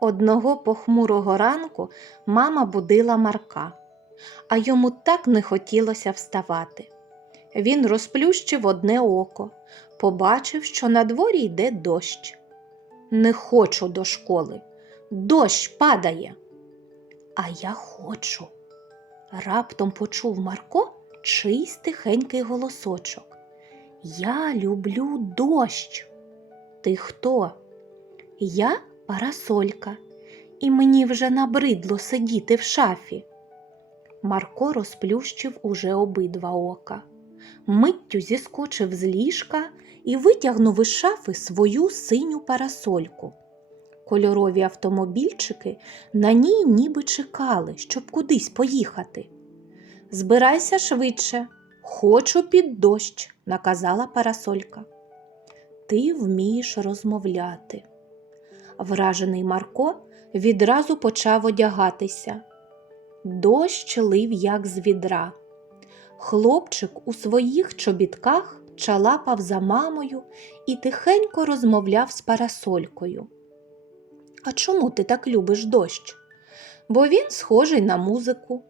Одного похмурого ранку мама будила Марка, а йому так не хотілося вставати. Він розплющив одне око, побачив, що на дворі йде дощ. Не хочу до школи. Дощ падає. А я хочу. Раптом почув Марко чийсь тихенький голосочок. Я люблю дощ. Ти хто? Я парасолька, і мені вже набридло сидіти в шафі. Марко розплющив уже обидва ока. Миттю зіскочив з ліжка і витягнув із шафи свою синю парасольку. Кольорові автомобільчики на ній ніби чекали, щоб кудись поїхати. Збирайся швидше, хочу під дощ, наказала парасолька. Ти вмієш розмовляти. Вражений Марко відразу почав одягатися. Дощ лив, як з відра. Хлопчик у своїх чобітках чалапав за мамою і тихенько розмовляв з парасолькою. А чому ти так любиш дощ? Бо він схожий на музику.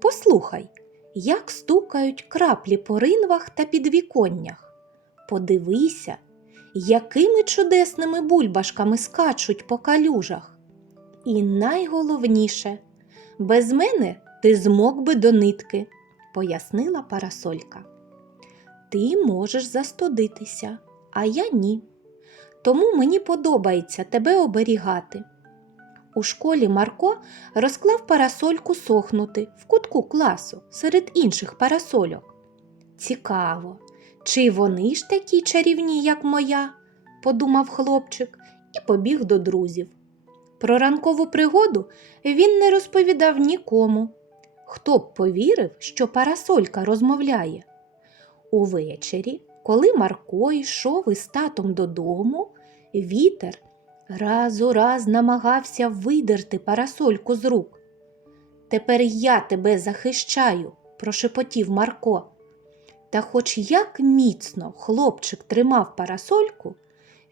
Послухай, як стукають краплі по ринвах та підвіконнях. Подивися, якими чудесними бульбашками скачуть по калюжах. І найголовніше, без мене ти змог би до нитки, пояснила парасолька. Ти можеш застудитися, а я ні. Тому мені подобається тебе оберігати. У школі Марко розклав парасольку сохнути в кутку класу серед інших парасольок. Цікаво, чи вони ж такі чарівні, як моя, подумав хлопчик і побіг до друзів. Про ранкову пригоду він не розповідав нікому. Хто б повірив, що парасолька розмовляє? Увечері, коли Марко йшов із татом додому, вітер раз у раз намагався видерти парасольку з рук. Тепер я тебе захищаю, прошепотів Марко. Та хоч як міцно хлопчик тримав парасольку,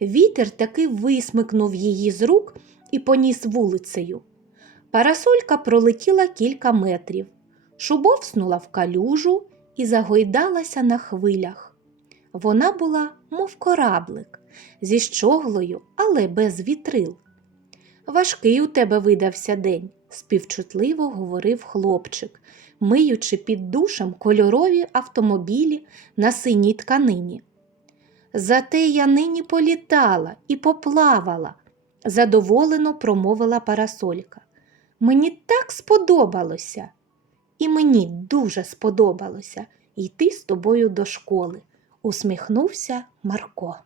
вітер таки висмикнув її з рук і поніс вулицею. Парасолька пролетіла кілька метрів, шубовснула в калюжу і загойдалася на хвилях. Вона була, мов кораблик, зі щоглою, але без вітрил. Важкий у тебе видався день, співчутливо говорив хлопчик, миючи під душем кольорові автомобілі на синій тканині. Зате я нині політала і поплавала, задоволено промовила парасолька. Мені так сподобалося. І мені дуже сподобалося йти з тобою до школи, усміхнувся Марко.